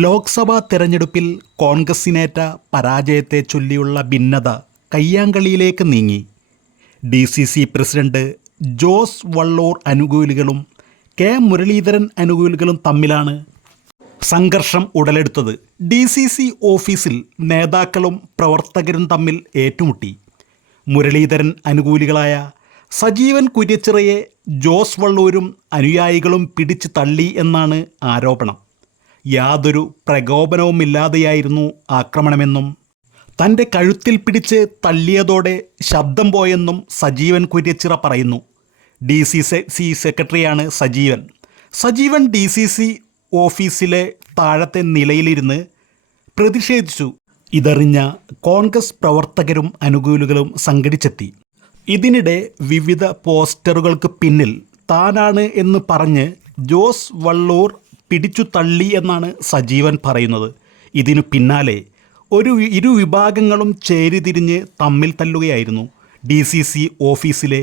ലോക്സഭാ തെരഞ്ഞെടുപ്പിൽ കോൺഗ്രസിനേറ്റ പരാജയത്തെ ചൊല്ലിയുള്ള ഭിന്നത കയ്യാങ്കളിയിലേക്ക് നീങ്ങി. D C C president Jose Vallur അനുകൂലികളും K Muraleedharan അനുകൂലികളും തമ്മിലാണ് സംഘർഷം ഉടലെടുത്തത്. ഡി സി സി ഓഫീസിൽ നേതാക്കളും പ്രവർത്തകരും തമ്മിൽ ഏറ്റുമുട്ടി. മുരളീധരൻ അനുകൂലികളായ സജീവൻ കുര്യച്ചിറയെ ജോസ് വള്ളൂരും അനുയായികളും പിടിച്ചു തള്ളി എന്നാണ് ആരോപണം. യാതൊരു പ്രകോപനവുമില്ലാതെയായിരുന്നു ആക്രമണമെന്നും തന്റെ കഴുത്തിൽ പിടിച്ച് തള്ളിയതോടെ ശബ്ദം പോയെന്നും സജീവൻ കുര്യച്ചിറ പറയുന്നു. ഡി സി സി സെക്രട്ടറിയാണ് Sajeevan. Sajeevan D C C ഓഫീസിലെ താഴത്തെ നിലയിലിരുന്ന് പ്രതിഷേധിച്ചു. ഇതറിഞ്ഞ കോൺഗ്രസ് പ്രവർത്തകരും അനുകൂലികളും സംഘടിച്ചെത്തി. ഇതിനിടെ വിവിധ പോസ്റ്ററുകൾക്ക് പിന്നിൽ താനാണ് എന്ന് പറഞ്ഞ് ജോസ് വള്ളൂർ പിടിച്ചു തള്ളി എന്നാണ് സജീവൻ പറയുന്നത്. ഇതിനു പിന്നാലെ ഒരു ഇരു വിഭാഗങ്ങളും ചേരിതിരിഞ്ഞ് തമ്മിൽ തല്ലുകയായിരുന്നു. ഡി സി സി ഓഫീസിലെ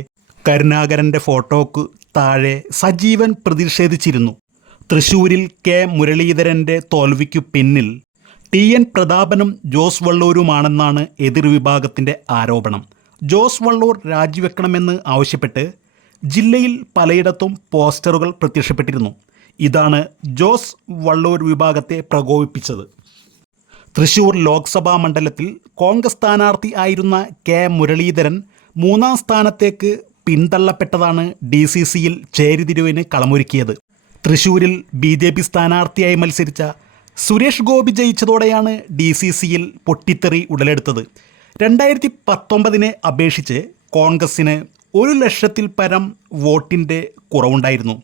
കരുണാകരന്റെ ഫോട്ടോക്ക് താഴെ സജീവൻ പ്രതിഷേധിച്ചിരുന്നു. തൃശൂരിൽ കെ മുരളീധരന്റെ തോൽവിക്കു പിന്നിൽ ടി എൻ പ്രതാപനും ജോസ് വള്ളൂരുമാണെന്നാണ് എതിർവിഭാഗത്തിന്റെ ആരോപണം. ജോസ് വള്ളൂർ രാജിവെക്കണമെന്ന് ആവശ്യപ്പെട്ട് ജില്ലയിൽ പലയിടത്തും പോസ്റ്ററുകൾ പ്രത്യക്ഷപ്പെട്ടിരുന്നു. ഇതാണ് ജോസ് വള്ളൂർ വിഭാഗത്തെ പ്രകോപിപ്പിച്ചത്. തൃശൂർ ലോക്സഭാ മണ്ഡലത്തിൽ കോൺഗ്രസ് സ്ഥാനാർത്ഥി ആയിരുന്ന കെ മുരളീധരൻ മൂന്നാം സ്ഥാനത്തേക്ക് പിന്തള്ളപ്പെട്ടതാണ് ഡി സി സിയിൽ ചേരിതിരിവിന് കളമൊരുക്കിയത്. തൃശൂരിൽ ബി ജെ പി സ്ഥാനാർത്ഥിയായി മത്സരിച്ച സുരേഷ് ഗോപി ജയിച്ചതോടെയാണ് ഡി സി സിയിൽ പൊട്ടിത്തെറി ഉടലെടുത്തത്. രണ്ടായിരത്തി പത്തൊമ്പതിനെ അപേക്ഷിച്ച് കോൺഗ്രസിന് ഒരു ലക്ഷത്തിൽ പരം വോട്ടിന്റെ കുറവുണ്ടായിരുന്നു.